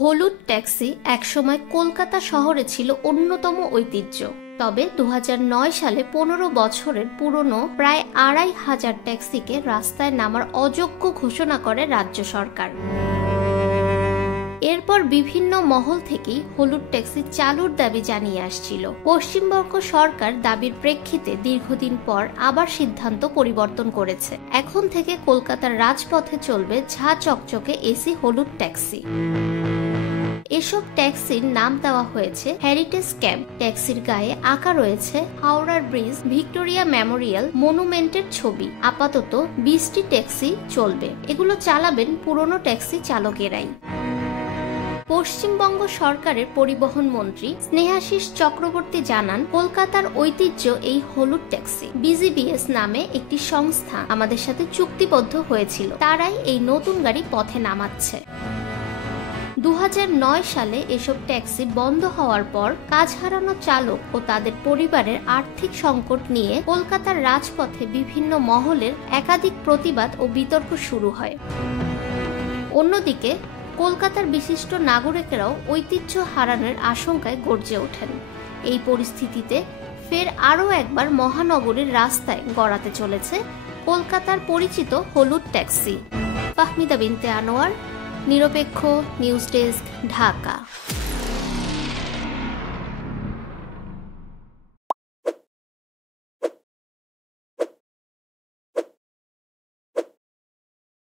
হলুদ ট্যাক্সি একসময় কলকাতা শহরে ছিল অন্যতম ঐতিহ্য। তবে 2009 সালে 15 বছরের পুরনো প্রায় 2500 ট্যাক্সিকে রাস্তায় নামার অযোগ্য ঘোষণা করে রাজ্য সরকার। এরপর বিভিন্ন মহল থেকেই হলুদ ট্যাক্সি চালুর দাবি জানিয়ে আসছিল। পশ্চিমবঙ্গ সরকার দাবির প্রেক্ষিতে দীর্ঘদিন পর আবার সিদ্ধান্ত পরিবর্তন করেছে। এখন থেকে কলকাতার রাজপথে চলবে ঝাঁ চকচকে এসি হলুদ ট্যাক্সি। এসব ট্যাক্সির নাম দেওয়া হয়েছে হেরিটেজ ক্যাব। ট্যাক্সির গায়ে আঁকা রয়েছে হাওড়ার ব্রিজ, ভিক্টোরিয়া মেমোরিয়াল, মনুমেন্টের ছবি। আপাতত 20টি ট্যাক্সি চলবে। এগুলো চালাবেন পুরনো ট্যাক্সি চালকেরাই। পশ্চিমবঙ্গ সরকারের পরিবহন মন্ত্রী স্নেহাশিস চক্রবর্তী জানান, কলকাতার ঐতিহ্য এই হলুদ ট্যাক্সি। বিজিবিএস নামে একটি সংস্থা আমাদের সাথে চুক্তিবদ্ধ হয়েছিল, তারাই এই নতুন গাড়ি পথে নামাচ্ছে। 2009 সালে এসব ট্যাক্সি বন্ধ হওয়ার পর কাজ হারানো চালক ও তাদের পরিবারের আর্থিক সংকট নিয়ে কলকাতার রাজপথে বিভিন্ন মহলের একাধিক প্রতিবাদ ও বিতর্ক শুরু হয়। অন্যদিকে কলকাতার বিশিষ্ট নাগরিকেরাও ঐতিহ্য হারানোর আশঙ্কায় গর্জে ওঠেন। এই পরিস্থিতিতে ফের আরও একবার মহানগরীর রাস্তায় গড়াতে চলেছে কলকাতার পরিচিত হলুদ ট্যাক্সি। ফাহমিদা বিনতে আনোয়ার, নিরপেক্ষ নিউজ ডেস্ক, ঢাকা।